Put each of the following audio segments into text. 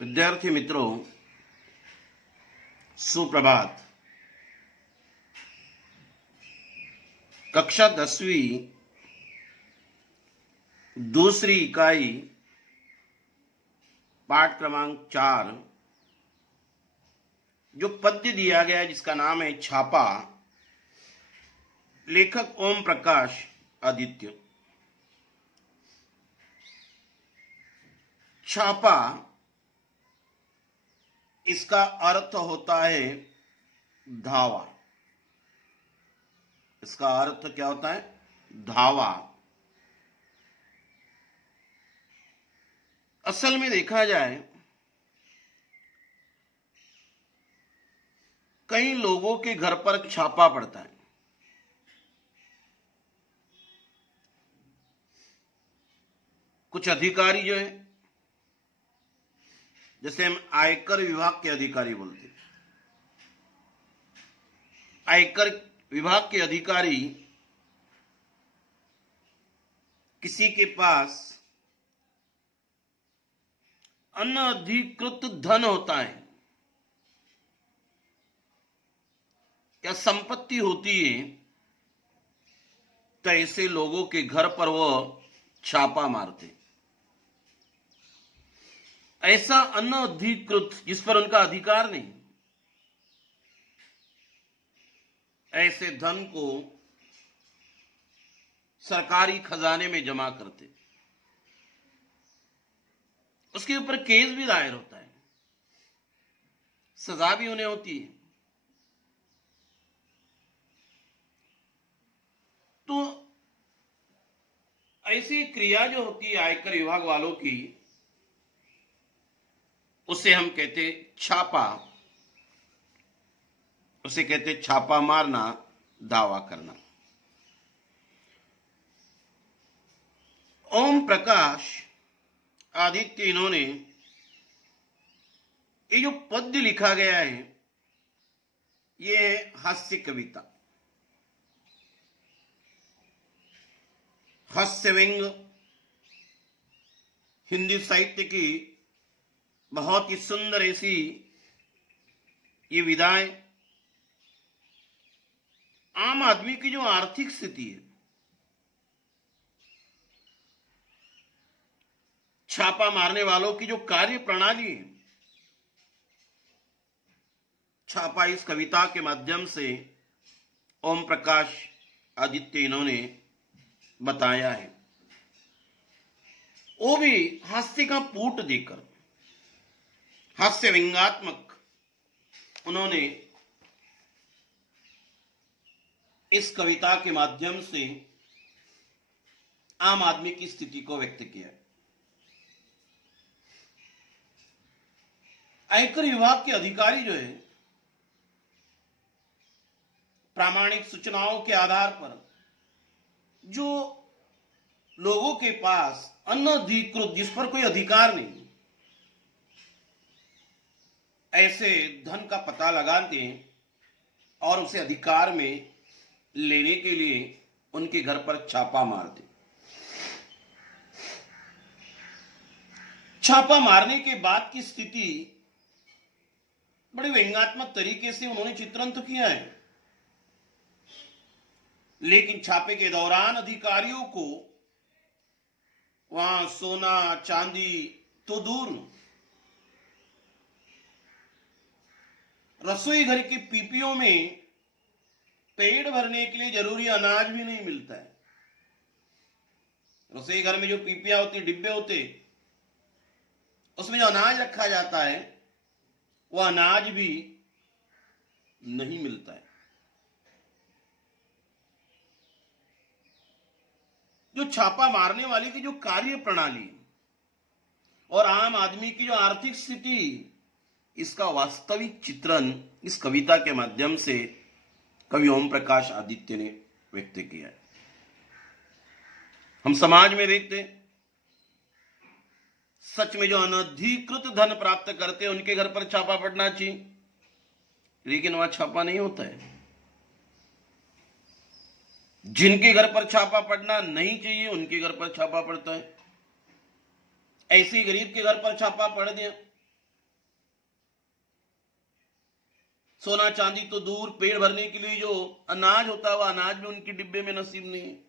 विद्यार्थी मित्रों, सुप्रभात। कक्षा 10वीं दूसरी इकाई पाठ क्रमांक 4 जो पद्य दिया गया है जिसका नाम है छापा, लेखक ओम प्रकाश आदित्य। छापा इसका अर्थ होता है धावा। इसका अर्थ क्या होता है? धावा। असल में देखा जाए, कई लोगों के घर पर छापा पड़ता है। कुछ अधिकारी जो है, जैसे हम आयकर विभाग के अधिकारी बोलते हैं, आयकर विभाग के अधिकारी किसी के पास अनधिकृत धन होता है या संपत्ति होती है, तो ऐसे लोगों के घर पर वो छापा मारते। ऐसा अनधिकृत जिस पर उनका अधिकार नहीं, ऐसे धन को सरकारी खजाने में जमा करते। उसके ऊपर केस भी दायर होता है, सजा भी उन्हें होती है। तो ऐसी क्रिया जो होती है आयकर विभाग वालों की, उसे हम कहते छापा। उसे कहते छापा मारना, दावा करना। ओम प्रकाश आदित्य, इन्होंने ये जो पद्य लिखा गया है, ये है हास्य कविता, हास्य व्यंग। हिंदी साहित्य की बहुत ही सुंदर ऐसी ये विधाएं आम आदमी की जो आर्थिक स्थिति है, छापा मारने वालों की जो कार्य प्रणाली है, छापा इस कविता के माध्यम से ओम प्रकाश आदित्य इन्होंने बताया है। वो भी हास्य का पूट देकर, हास्य व्यंग्यात्मक उन्होंने इस कविता के माध्यम से आम आदमी की स्थिति को व्यक्त किया। आयकर विभाग के अधिकारी जो है, प्रामाणिक सूचनाओं के आधार पर जो लोगों के पास अनधिकृत, जिस पर कोई अधिकार नहीं, ऐसे धन का पता लगाते हैं और उसे अधिकार में लेने के लिए उनके घर पर छापा मारते। छापा मारने के बाद की स्थिति बड़े व्यंग्यात्मक तरीके से उन्होंने चित्रण तो किया है, लेकिन छापे के दौरान अधिकारियों को वहां सोना चांदी तो दूर, रसोई घर की पीपियों में पेट भरने के लिए जरूरी अनाज भी नहीं मिलता है। रसोई घर में जो पीपियां होती, डिब्बे होते, उसमें जो अनाज रखा जाता है, वह अनाज भी नहीं मिलता है। जो छापा मारने वाले की जो कार्य प्रणाली और आम आदमी की जो आर्थिक स्थिति, इसका वास्तविक चित्रण इस कविता के माध्यम से कवि ओम प्रकाश आदित्य ने व्यक्त किया है। हम समाज में देखते हैं, सच में जो अनधिकृत धन प्राप्त करते हैं उनके घर पर छापा पड़ना चाहिए, लेकिन वहां छापा नहीं होता है। जिनके घर पर छापा पड़ना नहीं चाहिए उनके घर पर छापा पड़ता है। ऐसे ही गरीब के घर पर छापा पड़ दिया, सोना चांदी तो दूर, पेट भरने के लिए जो अनाज होता है, वह अनाज भी उनके डिब्बे में नसीब नहीं है।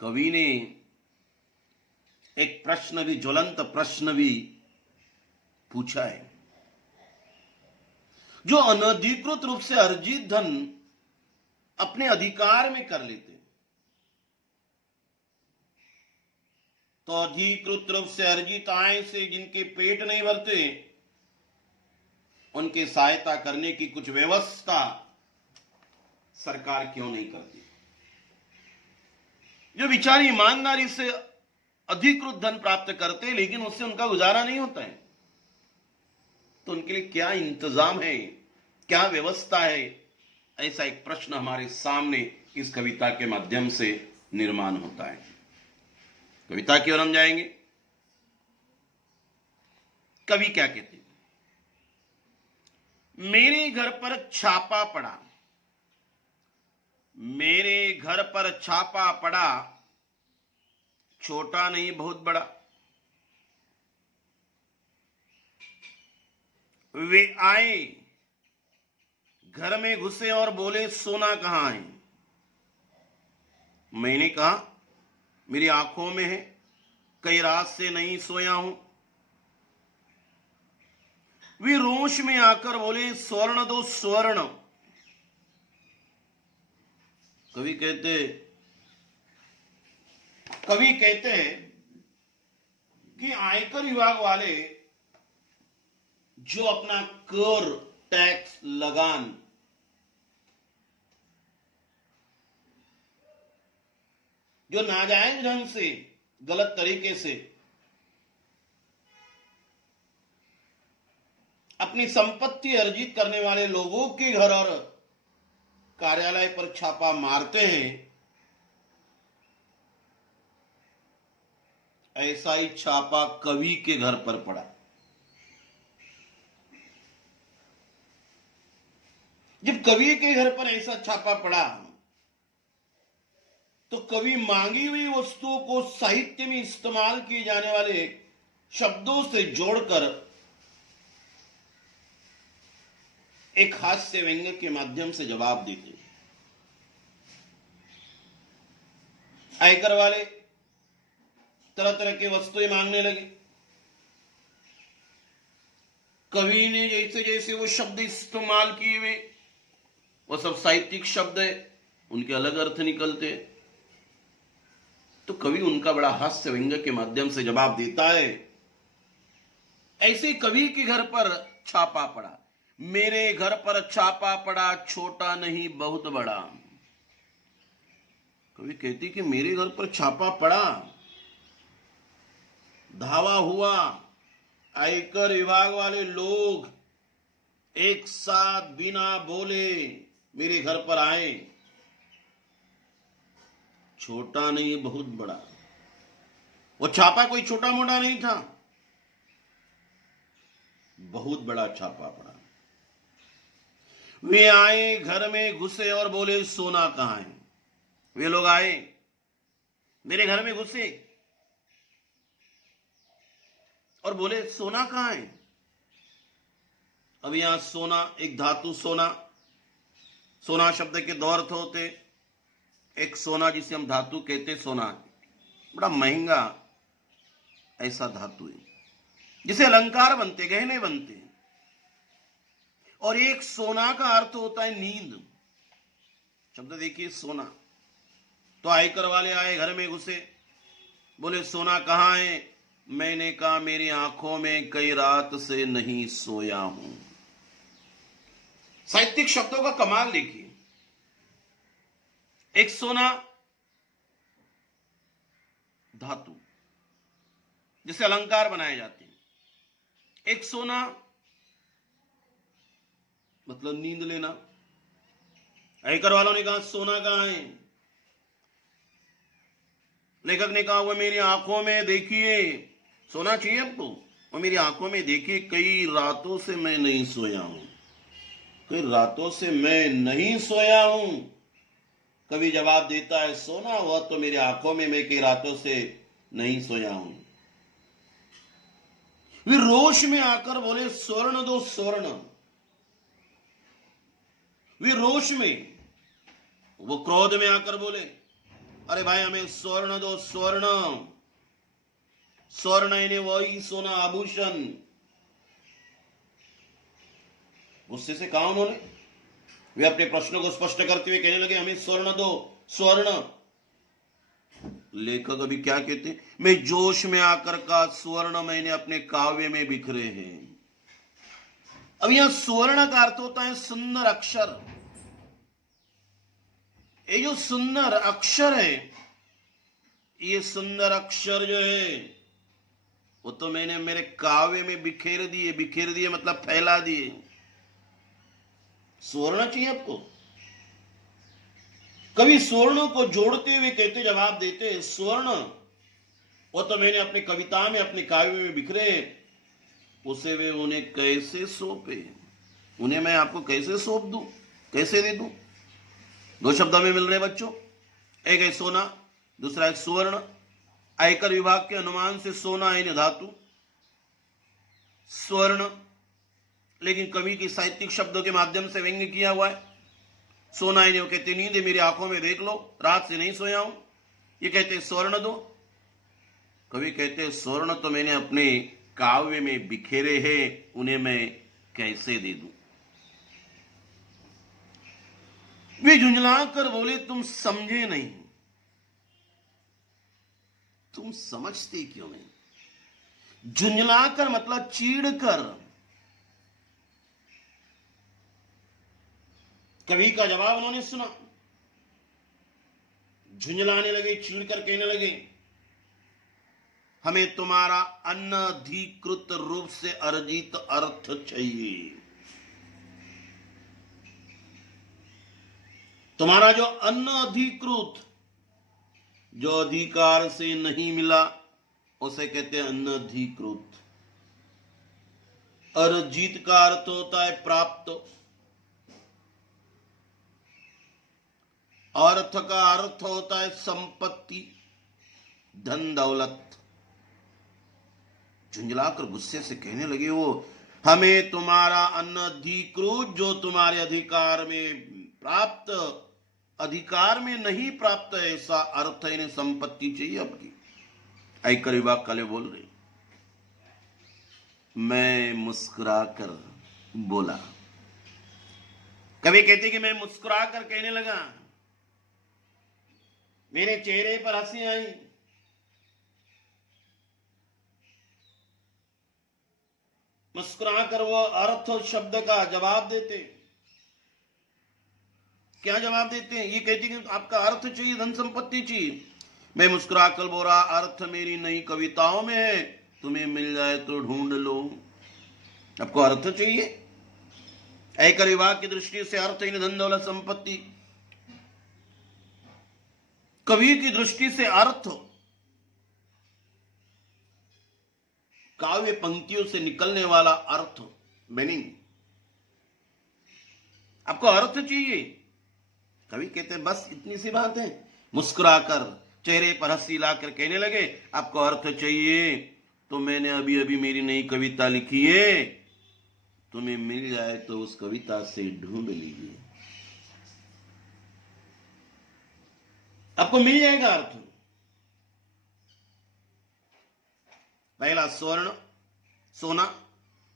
कवि ने एक प्रश्न भी, ज्वलंत प्रश्न भी पूछा है। जो अनधिकृत रूप से अर्जित धन अपने अधिकार में कर लेते, तो अधिकृत रूप से अर्जित आय से जिनके पेट नहीं भरते, उनकी सहायता करने की कुछ व्यवस्था सरकार क्यों नहीं करती? जो बेचारे ईमानदारी से अधिकृत धन प्राप्त करते हैं, लेकिन उससे उनका गुजारा नहीं होता है, तो उनके लिए क्या इंतजाम है, क्या व्यवस्था है? ऐसा एक प्रश्न हमारे सामने इस कविता के माध्यम से निर्माण होता है। कविता की ओर हम जाएंगे। कवि क्या कहते हैं? मेरे घर पर छापा पड़ा, मेरे घर पर छापा पड़ा, छोटा नहीं बहुत बड़ा। वे आए, घर में घुसे और बोले सोना कहां है? मैंने कहा मेरी आंखों में है, कई रात से नहीं सोया हूं। वे रोष में आकर बोले स्वर्ण दो स्वर्ण। कवि कहते हैं कि आयकर विभाग वाले जो अपना कर, टैक्स, लगान जो नाजायज ढंग से, गलत तरीके से अपनी संपत्ति अर्जित करने वाले लोगों के घर और कार्यालय पर छापा मारते हैं, ऐसा ही छापा कवि के घर पर पड़ा। जब कवि के घर पर ऐसा छापा पड़ा, तो कवि मांगी हुई वस्तुओं को साहित्य में इस्तेमाल किए जाने वाले शब्दों से जोड़कर एक हास्य व्यंग्य के माध्यम से जवाब देते। आयकर वाले तरह तरह के वस्तुएं मांगने लगे। कवि ने जैसे जैसे वो शब्द इस्तेमाल किए हुए, वो सब साहित्यिक शब्द है, उनके अलग अर्थ निकलते, तो कवि उनका बड़ा हास्य व्यंग्य के माध्यम से जवाब देता है। ऐसे कवि के घर पर छापा पड़ा, मेरे घर पर छापा पड़ा, छोटा नहीं बहुत बड़ा। कवि कहती कि मेरे घर पर छापा पड़ा, धावा हुआ, आयकर विभाग वाले लोग एक साथ बिना बोले मेरे घर पर आए। छोटा नहीं बहुत बड़ा। वो छापा कोई छोटा मोटा नहीं था, बहुत बड़ा छापा पड़ा। वे आए, घर में घुसे और बोले सोना कहां है? वे लोग आए, मेरे घर में घुसे और बोले सोना कहां है? अब यहां सोना एक धातु, सोना शब्द के दो अर्थ होते। एक सोना जिसे हम धातु कहते, सोना बड़ा महंगा ऐसा धातु है जिसे अलंकार बनते, गहने बनते। और एक सोना का अर्थ होता है नींद। शब्द देखिए सोना। तो आयकर वाले आए, घर में घुसे, बोले सोना कहां है? मैंने कहा मेरी आंखों में कई रात से नहीं सोया हूं। साहित्यिक शब्दों का कमाल देखिए। एक सोना धातु जिसे अलंकार बनाए जाते हैं, एक सोना मतलब नींद लेना। आयकर वालों ने कहा सोना कहां है? लेखक ने कहा वो मेरी आंखों में देखिए। सोना चाहिए आपको? वो मेरी आंखों में देखिए, कई रातों से मैं नहीं सोया हूं, कई रातों से मैं नहीं सोया हूं। कवि जवाब देता है सोना हुआ तो मेरी आंखों में मैं कई रातों से नहीं सोया हूं। वे रोष में आकर बोले स्वर्ण दो स्वर्ण। वे रोष में, वो क्रोध में आकर बोले अरे भाई हमें स्वर्ण दो स्वर्ण। स्वर्ण यानी वही सोना आभूषण। गुस्से से कहा उन्होंने, वे अपने प्रश्न को स्पष्ट करते हुए कहने लगे हमें स्वर्ण दो स्वर्ण। लेखक अभी क्या कहते, मैं जोश में आकर का स्वर्ण मैंने अपने काव्य में बिखरे हैं। अब यहां स्वर्ण का अर्थ होता है सुंदर अक्षर। ये जो सुंदर अक्षर है, ये सुंदर अक्षर जो है वो तो मैंने मेरे काव्य में बिखेर दिए। बिखेर दिए मतलब फैला दिए। स्वर्ण चाहिए आपको? कवि स्वर्ण को जोड़ते हुए कहते, जवाब देते स्वर्ण वो तो मैंने अपनी कविता में अपने काव्य में बिखरे, उसे वे उन्हें कैसे सौंपे? उन्हें मैं आपको कैसे सौंप दूं, कैसे दे दूं? दो शब्दों में मिल रहे बच्चों, एक है सोना, दूसरा है सुवर्ण। आयकर विभाग के अनुमान से सोना है धातु, स्वर्ण लेकिन कवि की साहित्यिक शब्दों के माध्यम से व्यंग्य किया हुआ है। सोना ही नहीं, वो कहते नींद मेरी आंखों में देख लो, रात से नहीं सोया हूं। ये कहते स्वर्ण दो, कवि कहते स्वर्ण तो मैंने अपने काव्य में बिखेरे हैं, उन्हें मैं कैसे दे दूं? वे झुंझला कर बोले तुम समझे नहीं। तुम समझते क्यों नहीं? झुंझला कर मतलब चीड़ कर। कवि का जवाब उन्होंने सुना, झुंझलाने लगे, चीड़कर कहने लगे हमें तुम्हारा अनधिकृत रूप से अर्जित अर्थ चाहिए। तुम्हारा जो अनधिकृत, जो अधिकार से नहीं मिला, उसे कहते हैं अनधिकृत। अर्जित का अर्थ होता है प्राप्त, अर्थ का अर्थ होता है संपत्ति, धन दौलत। झुंझलाकर गुस्से से कहने लगे वो हमें तुम्हारा अनधिकृत, जो तुम्हारे अधिकार में प्राप्त, अधिकार में नहीं प्राप्त ऐसा अर्थ इन्हें संपत्ति चाहिए आपकी। आयकर विभाग काले बोल रहे। मैं मुस्कुराकर बोला। कभी कहते कि मैं मुस्कुराकर कहने लगा, मेरे चेहरे पर हंसी आई। मुस्कुराकर वो अर्थ शब्द का जवाब देते। क्या जवाब देते हैं? ये कहते कि आपका अर्थ चाहिए, धन संपत्ति चाहिए। मैं मुस्कुराकर बोला अर्थ मेरी नई कविताओं में है, तुम्हें मिल जाए तो ढूंढ लो। आपको अर्थ चाहिए? आयकर विभाग की दृष्टि से अर्थ ही धन दौलत संपत्ति। कवि की दृष्टि से अर्थ काव्य पंक्तियों से निकलने वाला अर्थ, मीनिंग। आपको अर्थ चाहिए? कवि कहते हैं बस इतनी सी बात है। मुस्कुराकर चेहरे पर हंसी लाकर कहने लगे आपको अर्थ चाहिए तो मैंने अभी अभी मेरी नई कविता लिखी है, तुम्हें मिल जाए तो उस कविता से ढूंढ लीजिए, आपको मिल जाएगा अर्थ। पहला स्वर्ण सोना,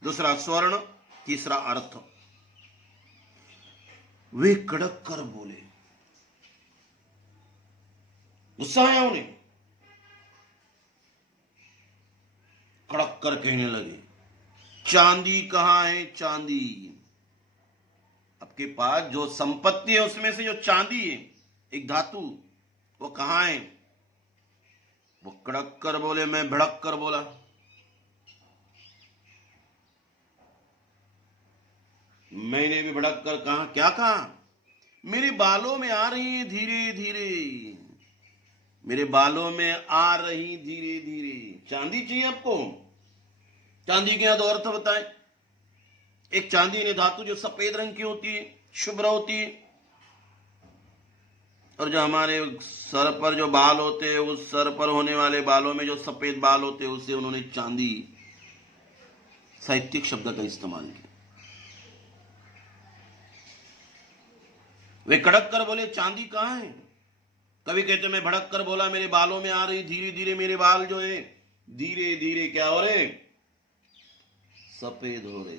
दूसरा स्वर्ण, तीसरा अर्थ। वे कड़क कर बोले, गुस्सा आया उन्हें, कड़क कर कहने लगे चांदी कहां है? चांदी आपके पास जो संपत्ति है उसमें से जो चांदी है, एक धातु, वो कहां है? वो कड़क कर बोले। मैं भड़क कर बोला, मैंने भी भड़क कर कहा। क्या कहा? मेरे बालों में आ रही है धीरे धीरे, मेरे बालों में आ रही धीरे धीरे। चांदी चाहिए आपको? चांदी के यहां दो अर्थ बताएं। एक चांदी ने धातु जो सफेद रंग की होती है, शुभ्र होती है, और जो हमारे सर पर जो बाल होते हैं, उस सर पर होने वाले बालों में जो सफेद बाल होते हैं, उसे उन्होंने चांदी साहित्यिक शब्द का इस्तेमाल किया। वे कड़क कर बोले चांदी कहां है? कभी कहते मैं भड़क कर बोला मेरे बालों में आ रही, धीरे धीरे मेरे बाल जो है धीरे धीरे क्या हो रहे, सफेद हो रहे।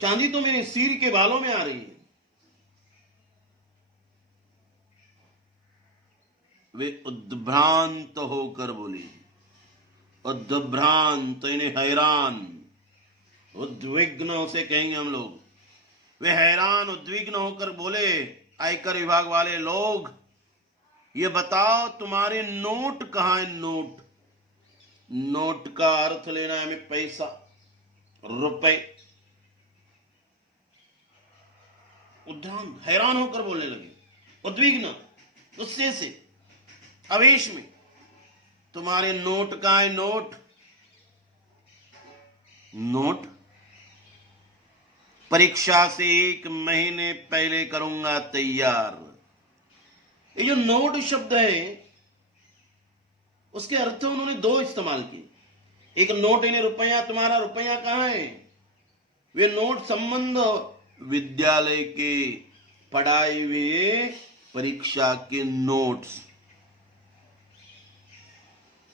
चांदी तो मेरे सिर के बालों में आ रही है। वे उद्भ्रांत होकर बोली, उद्भ्रांत यानी हैरान, उद्विग्न उसे कहेंगे हम लोग। वे हैरान उद्विग्न होकर बोले, आयकर विभाग वाले लोग ये बताओ तुम्हारे नोट कहां है? नोट, नोट का अर्थ लेना है हमें पैसा, रुपए। उद्भ्रांत हैरान होकर बोलने लगे, उद्विग्न, गुस्से से, आवेश में, तुम्हारे नोट कहां है? नोट, नोट परीक्षा से 1 महीने पहले करूंगा तैयार। ये जो नोट शब्द है उसके अर्थ उन्होंने 2 इस्तेमाल किए। एक नोट यानी रुपया, तुम्हारा रुपया कहां है? वे नोट संबंध विद्यालय के पढ़ाए हुए परीक्षा के नोट्स।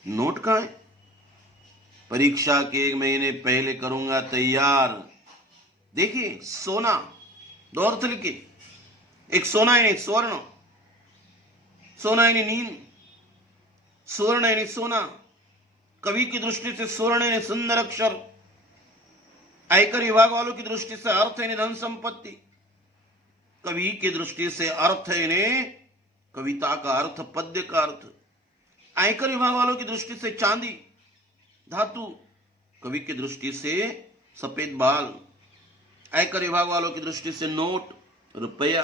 नोट कहां है? परीक्षा के 1 महीने पहले करूंगा तैयार। देखिए सोना, 2 अर्थ लिखे, एक सोना यानी स्वर्ण, सोना यानी नींद, स्वर्ण यानी सोना। कवि की दृष्टि से स्वर्ण यानी सुंदर अक्षर, आयकर विभाग वालों की दृष्टि से अर्थ यानी धन संपत्ति, कवि की दृष्टि से अर्थ यानी कविता का अर्थ, पद्य का अर्थ, आयकर विभाग वालों की दृष्टि से चांदी, धातु, कवि की दृष्टि से सफेद बाल, आयकर विभाग वालों की दृष्टि से नोट, रुपया,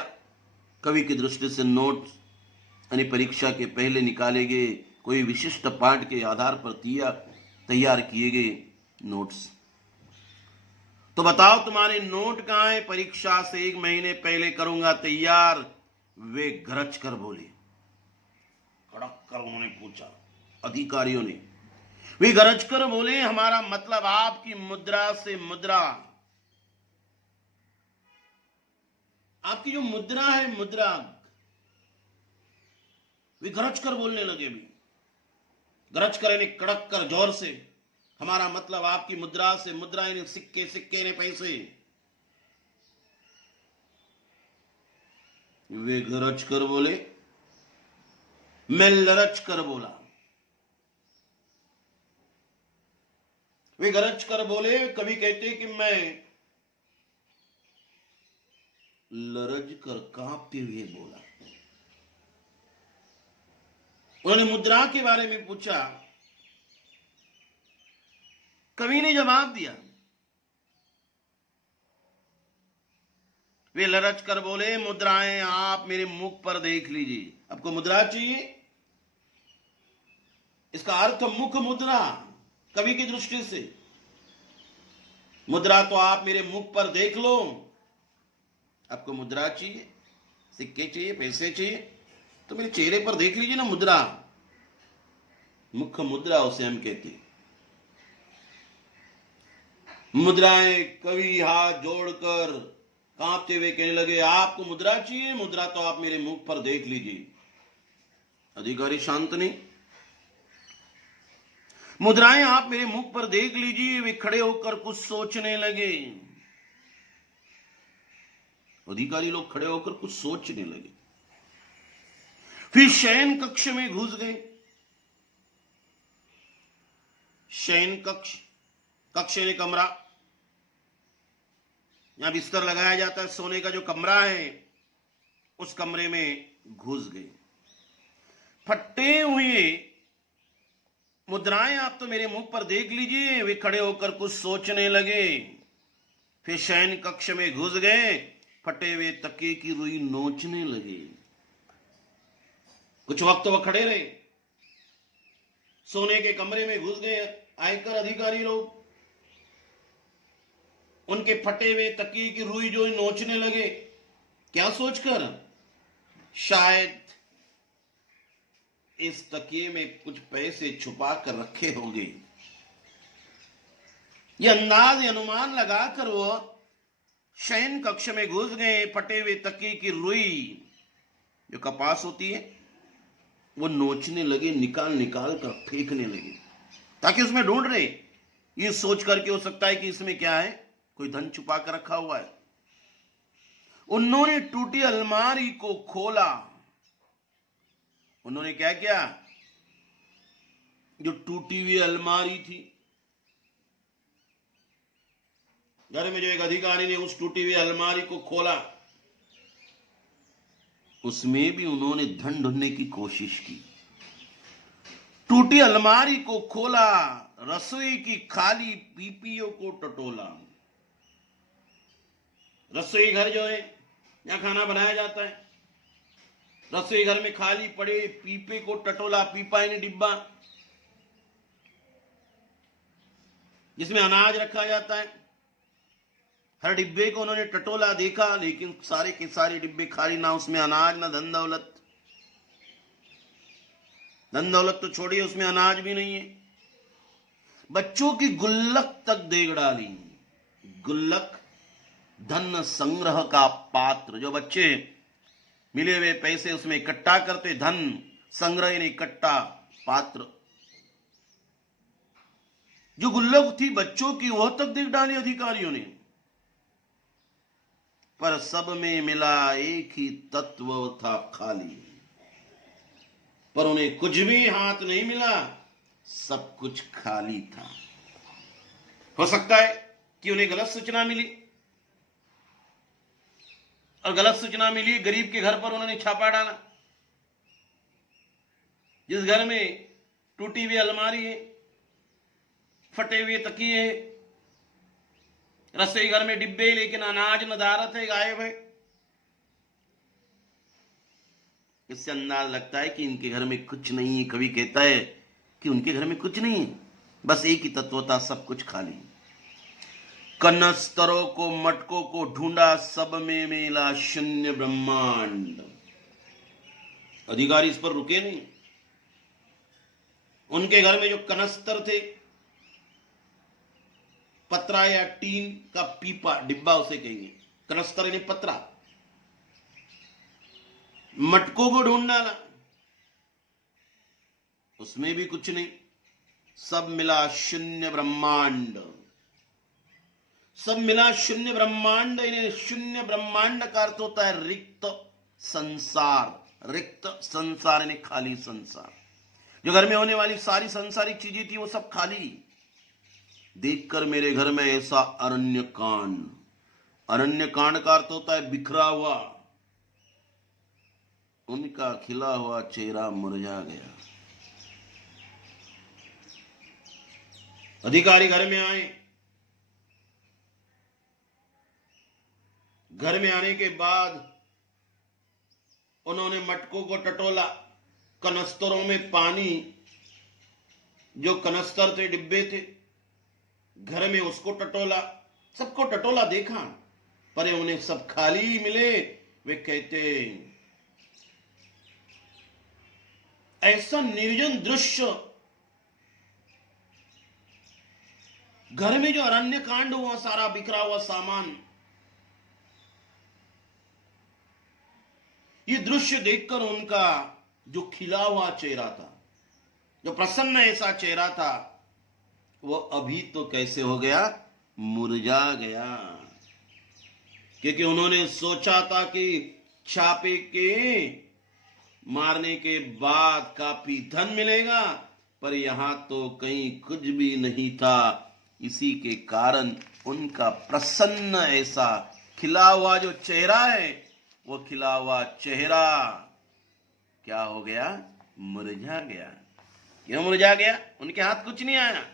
कवि की दृष्टि से नोट यानी परीक्षा के पहले निकाले गए कोई विशिष्ट पाठ के आधार पर तैयार किए गए नोट्स। तो बताओ तुम्हारे नोट कहां है? परीक्षा से 1 महीने पहले करूंगा तैयार। वे गरज कर बोले, कड़क कर उन्होंने पूछा अधिकारियों ने। वे गरज कर बोले हमारा मतलब आपकी मुद्रा से मुद्रा, आपकी जो मुद्रा है मुद्रा। वे गरज कर बोलने लगे भी, गरज कर यानी कड़क कर जोर से, हमारा मतलब आपकी मुद्रा से मुद्रा यानी सिक्के, सिक्के ने पैसे। वे गरज कर बोले, मैं लरज कर बोला। वे गरज कर बोले, कभी कहते कि मैं लरज कर कांपते हुए बोला। उन्होंने मुद्रा के बारे में पूछा, कवि ने जवाब दिया। वे लरज कर बोले, मुद्राएं आप मेरे मुख पर देख लीजिए। आपको मुद्रा चाहिए? इसका अर्थ मुख मुद्रा, कवि की दृष्टि से मुद्रा तो आप मेरे मुख पर देख लो। आपको मुद्रा चाहिए, सिक्के चाहिए, पैसे चाहिए, तो मेरे चेहरे पर देख लीजिए ना मुद्रा। मुख मुद्रा उसे हम कहते हैं। मुद्राएं, कवि हाथ जोड़कर कांपते हुए कहने लगे, आपको मुद्रा चाहिए? मुद्रा तो आप मेरे मुख पर देख लीजिए। अधिकारी शांत नहीं। मुद्राएं आप मेरे मुख पर देख लीजिए। वे खड़े होकर कुछ सोचने लगे। अधिकारी लोग खड़े होकर कुछ सोचने लगे। फिर शयन कक्ष में घुस गए। शयन कक्ष, कक्ष यानी कमरा, यहां बिस्तर लगाया जाता है, सोने का जो कमरा है उस कमरे में घुस गए। फटे हुए, मुद्राएं आप तो मेरे मुख पर देख लीजिए। वे खड़े होकर कुछ सोचने लगे। फिर शयन कक्ष में घुस गए, फटे हुए तकिए की रुई नोचने लगे। कुछ वक्त वह खड़े रहे। सोने के कमरे में घुस गए आयकर अधिकारी लोग। उनके फटे हुए तकिए की रुई जो नोचने लगे, क्या सोचकर? शायद इस तकिए में कुछ पैसे छुपा कर रखे होंगे। ये अंदाज, ये अनुमान लगाकर वो शयन कक्ष में घुस गए। फटे हुए तकिए की रुई जो कपास होती है वो नोचने लगे, निकाल निकाल कर फेंकने लगे, ताकि उसमें ढूंढ रहे, ये सोच करके हो सकता है कि इसमें क्या है, कोई धन छुपा कर रखा हुआ है। उन्होंने टूटी अलमारी को खोला। उन्होंने क्या किया? जो टूटी हुई अलमारी थी, घर में जो एक अधिकारी ने उस टूटी हुई अलमारी को खोला, उसमें भी उन्होंने धन ढूंढने की कोशिश की। टूटी अलमारी को खोला, रसोई की खाली पीपियों को टटोला। रसोई घर जो है जहां खाना बनाया जाता है, रसोई घर में खाली पड़े पीपे को टटोला। पीपा यानी डिब्बा जिसमें अनाज रखा जाता है। हर डिब्बे को उन्होंने टटोला, देखा, लेकिन सारे के सारे डिब्बे खाली, ना उसमें अनाज ना धन दौलत। धन दौलत तो छोड़िए, उसमें अनाज भी नहीं है। बच्चों की गुल्लक तक देख डाली। गुल्लक धन संग्रह का पात्र, जो बच्चे मिले हुए पैसे उसमें इकट्ठा करते, धन संग्रह यानी इकट्ठा पात्र, जो गुल्लक थी बच्चों की वह तक देख डाली अधिकारियों ने। पर सब में मिला एक ही तत्व था, खाली। पर उन्हें कुछ भी हाथ नहीं मिला, सब कुछ खाली था। हो सकता है कि उन्हें गलत सूचना मिली, और गलत सूचना मिली, गरीब के घर पर उन्होंने छापा डाला। जिस घर में टूटी हुई अलमारी है, फटे हुए तकिए है, रसोई घर में डिब्बे, लेकिन अनाज नदारत है, गायब है। इससे अंदाज लगता है कि इनके घर में कुछ नहीं है। कवि कहता है कि उनके घर में कुछ नहीं है, बस एक ही तत्व था, सब कुछ खाली। कनस्तरों को, मटकों को ढूंढा, सब में मिला शून्य ब्रह्मांड। अधिकारी इस पर रुके नहीं। उनके घर में जो कनस्तर थे, पतरा या टीन का पीपा, डिब्बा उसे कहेंगे, कनस्तर यानी पतरा, मटकों को ढूंढ डाला, उसमें भी कुछ नहीं। सब मिला शून्य ब्रह्मांड। सब मिला शून्य ब्रह्मांड, यानी शून्य ब्रह्मांड का अर्थ होता है रिक्त संसार। रिक्त संसार यानी खाली संसार। जो घर में होने वाली सारी संसारिक चीजें थी वो सब खाली। देखकर मेरे घर में ऐसा अरण्य कांड। अरण्य कांड का अर्थ होता है बिखरा हुआ। उनका खिला हुआ चेहरा मुरझा गया। अधिकारी घर में आए। घर में आने के बाद उन्होंने मटकों को टटोला, कनस्तरों में पानी, जो कनस्तर थे, डिब्बे थे घर में, उसको टटोला, सबको टटोला, देखा, पर उन्हें सब खाली मिले। वे कहते, ऐसा निर्जन दृश्य, घर में जो अरण्य कांड हुआ, सारा बिखरा हुआ सामान, ये दृश्य देखकर उनका जो खिला हुआ चेहरा था, जो प्रसन्न ऐसा चेहरा था, वो अभी तो कैसे हो गया, मुरझा गया। क्योंकि उन्होंने सोचा था कि छापे के मारने के बाद काफी धन मिलेगा, पर यहां तो कहीं कुछ भी नहीं था। इसी के कारण उनका प्रसन्न ऐसा खिला हुआ जो चेहरा है, वो खिला हुआ चेहरा क्या हो गया, मुरझा गया। क्यों मुरझा गया? उनके हाथ कुछ नहीं आया,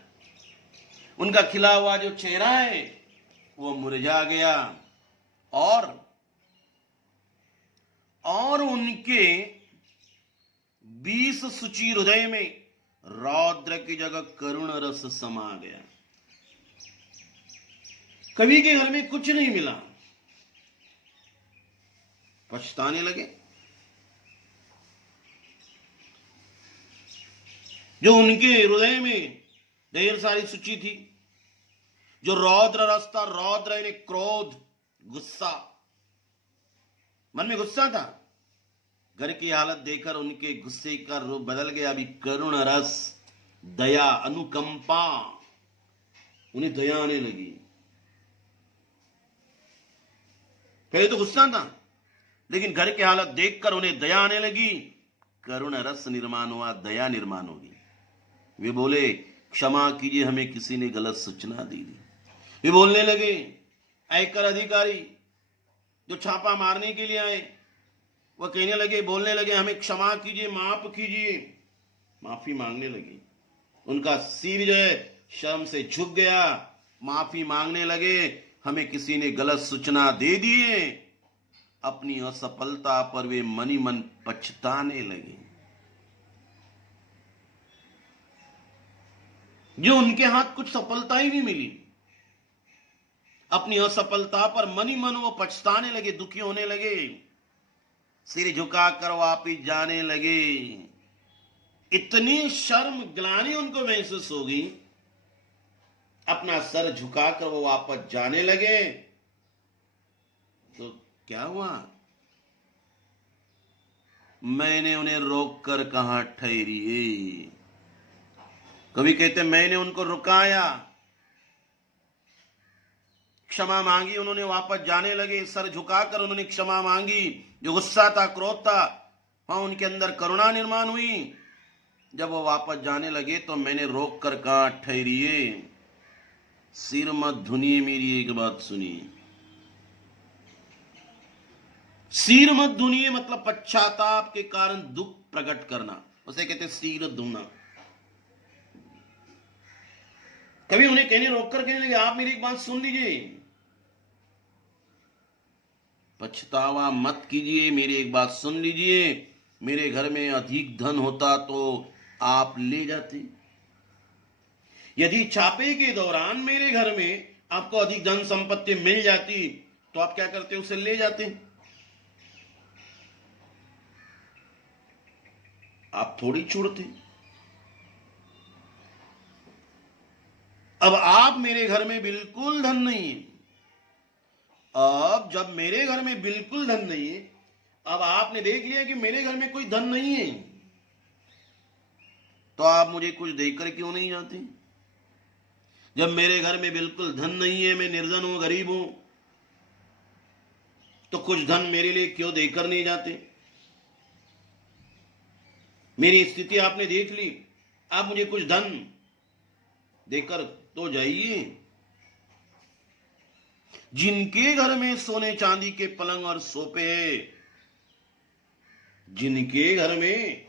उनका खिला हुआ जो चेहरा है वो मुरझा गया। और उनके 20 शुचि हृदय में रौद्र की जगह करुण रस समा गया। कवि के घर में कुछ नहीं मिला, पछताने लगे। जो उनके हृदय में ढेर सारी शुचि थी, जो रौद्र रस था, रौद्र यानी क्रोध, गुस्सा, मन में गुस्सा था। घर की हालत देखकर उनके गुस्से का रूप बदल गया। अभी करुण रस, दया, अनुकंपा, उन्हें दया आने लगी। पहले तो गुस्सा था, लेकिन घर की हालत देखकर उन्हें दया आने लगी। करुण रस निर्माण हुआ, दया निर्माण होगी। वे बोले, क्षमा कीजिए, हमें किसी ने गलत सूचना दी थी। वे बोलने लगे, आयकर अधिकारी जो छापा मारने के लिए आए, वह कहने लगे, बोलने लगे, हमें क्षमा कीजिए, माफ कीजिए। माफी मांगने लगे। उनका सिर जो है शर्म से झुक गया। माफी मांगने लगे, हमें किसी ने गलत सूचना दे दिए। अपनी असफलता पर वे मनी मन पछताने लगे। जो उनके हाथ कुछ सफलता ही नहीं मिली, अपनी असफलता पर मनी मन वो पछताने लगे, दुखी होने लगे, सिर झुकाकर वापिस जाने लगे। इतनी शर्म ग्लानि उनको महसूस होगी, अपना सर झुकाकर वो वापस जाने लगे। तो क्या हुआ? मैंने उन्हें रोककर कहा, ठहरिए। कभी कहते मैंने उनको रुकाया, क्षमा मांगी, उन्होंने वापस जाने लगे। सर झुकाकर उन्होंने क्षमा मांगी। जो गुस्सा था, क्रोध था, वहां उनके अंदर करुणा निर्माण हुई। जब वो वापस जाने लगे तो मैंने रोक कर कहा, ठहरिए, सिर मत धुनिए, मेरी एक बात सुनिए। सिर मत धुनिए मतलब पश्चाताप के कारण दुख प्रकट करना, उसे कहते सिर धुना। कभी उन्हें कहने रोककर कहने लगे, आप मेरी एक बात सुन लीजिए, पछतावा मत कीजिए, मेरी एक बात सुन लीजिए। मेरे घर में अधिक धन होता तो आप ले जाते। यदि छापे के दौरान मेरे घर में आपको अधिक धन संपत्ति मिल जाती तो आप क्या करते? उसे ले जाते। आप थोड़ी छोड़ते। अब आप मेरे घर में बिल्कुल धन नहीं है। अब जब मेरे घर में बिल्कुल धन नहीं है, अब आपने देख लिया कि मेरे घर में कोई धन नहीं है, तो आप मुझे कुछ देकर क्यों नहीं जाते? जब मेरे घर में बिल्कुल धन नहीं है, मैं निर्धन हूं, गरीब हूं, तो कुछ धन मेरे लिए क्यों देकर नहीं जाते? मेरी स्थिति आपने देख ली, आप मुझे कुछ धन देकर तो जाइए। जिनके घर में सोने चांदी के पलंग और सोफे है, जिनके घर में,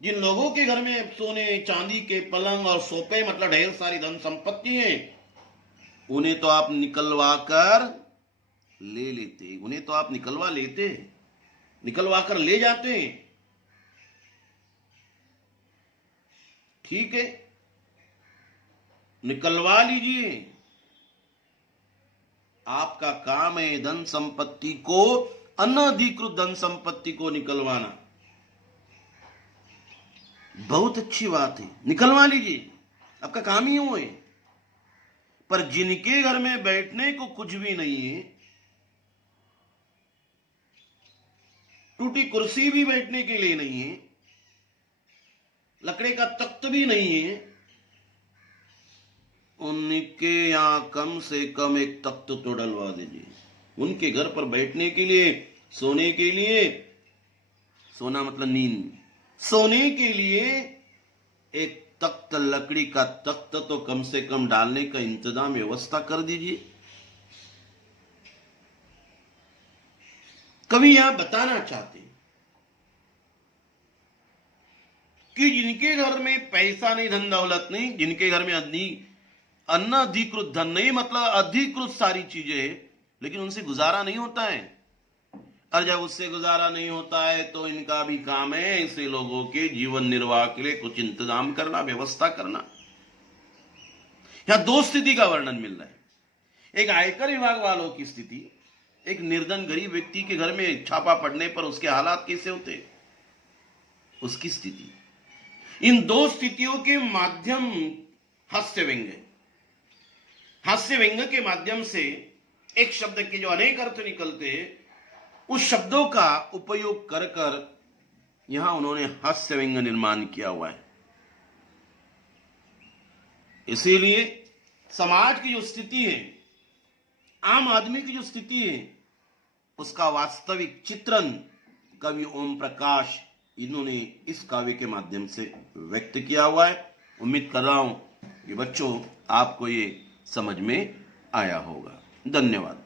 जिन लोगों के घर में सोने चांदी के पलंग और सोफे मतलब ढेर सारी धन संपत्ति है, उन्हें तो आप निकलवा कर ले लेते, उन्हें तो आप निकलवा लेते, निकलवा कर ले जाते। ठीक है, निकलवा लीजिए। आपका काम है धन संपत्ति को, अनधिकृत धन संपत्ति को निकलवाना। बहुत अच्छी बात है, निकलवा लीजिए, आपका काम ही वो है। पर जिनके घर में बैठने को कुछ भी नहीं है, टूटी कुर्सी भी बैठने के लिए नहीं है, लकड़े का तख्त भी नहीं है, उनके यहां कम से कम एक तख्त तो डलवा दीजिए। उनके घर पर बैठने के लिए, सोने के लिए, सोना मतलब नींद, सोने के लिए एक तख्त, लकड़ी का तख्त तो कम से कम डालने का इंतजाम, व्यवस्था कर दीजिए। कभी यहां बताना चाहते हैं कि जिनके घर में पैसा नहीं, धन दौलत नहीं, जिनके घर में अनधिकृत धन नहीं मतलब अधिकृत सारी चीजें हैं, लेकिन उनसे गुजारा नहीं होता है। और जब उससे गुजारा नहीं होता है तो इनका भी काम है ऐसे लोगों के जीवन निर्वाह के लिए कुछ इंतजाम करना, व्यवस्था करना। यहां दो स्थिति का वर्णन मिल रहा है। एक आयकर विभाग वालों की स्थिति, एक निर्धन गरीब व्यक्ति के घर में छापा पड़ने पर उसके हालात कैसे होते, उसकी स्थिति। इन दो स्थितियों के माध्यम हास्य व्यंग्य। हास्य व्यंग के माध्यम से एक शब्द के जो अनेक अर्थ निकलते, उस शब्दों का उपयोग कर कर यहां उन्होंने हास्य व्यंग निर्माण किया हुआ है। इसीलिए समाज की जो स्थिति है, आम आदमी की जो स्थिति है, उसका वास्तविक चित्रण कवि ओम प्रकाश इन्होंने इस काव्य के माध्यम से व्यक्त किया हुआ है। उम्मीद कर रहा हूं कि बच्चों आपको ये समझ में आया होगा। धन्यवाद।